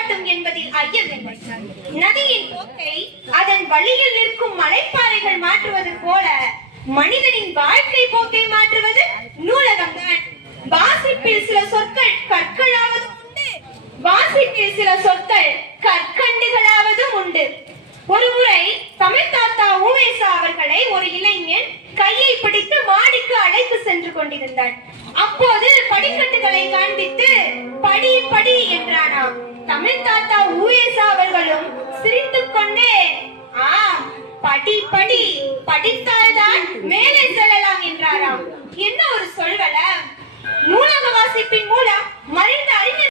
வழிகாட்டும் என்பதில் ஐயமில்லை. நதியின் போக்கை அதன் வழியில் நிற்கும் மலைப்பாறைகள் மாற்றுவது போல மனிதனின் வாழ்க்கை போக்கை மாற்றுவது நூலகம்தான். வாசிப்பில் சில சொற்கள் கற்களாவதும் உண்டு, வாசிப்பில் சில சொற்கள் கற்கண்டுகளாவதும் உண்டு. ஒரு முறை தமிழ் தாத்தா ஊவேசா அவர்களை ஒரு இளைஞன் கையை பிடித்து மாடிக்கு அழைத்து சென்று கொண்டிருந்தார். அப்போது படிக்கட்டுகளை காண்பித்து படி படி என்றானாம். தமிழ் தாத்தா ஊவேசா அவர்களும் சிரித்துக் கொண்டே ஆம் படி படி, படித்தால்தான் மேலே செல்லலாம் என்றாராம். என்ன ஒரு சொல்வல! நூலக வாசிப்பின் மூலம் மறைந்த அறிஞர்